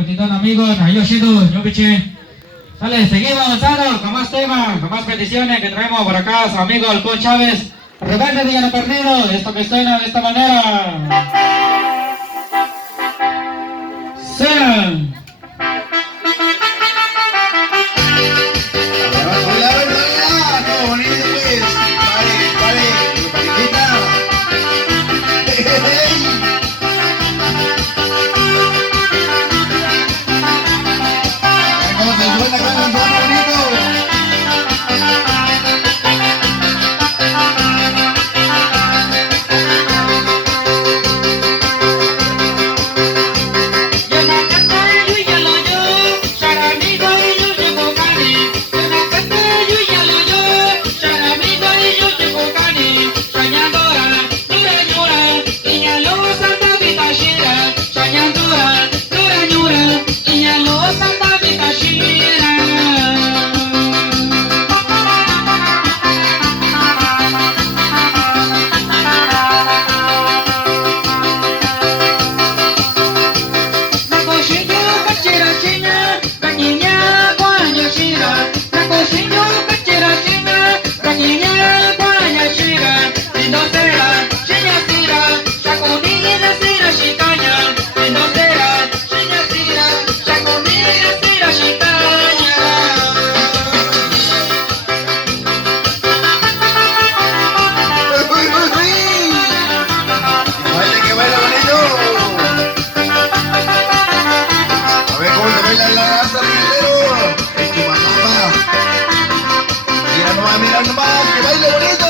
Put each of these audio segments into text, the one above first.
Titón amigos, Ayoshido, Yopiche. Sale, seguimos avanzando con más temas, con más peticiones que traemos por acá su amigo Alcón Chávez. Rebelde de Gano Perdido, esto que suena de esta manera. Sean. Mira nomás, que baile bonito.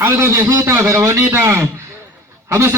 Algo viejito pero bonito. Vamos a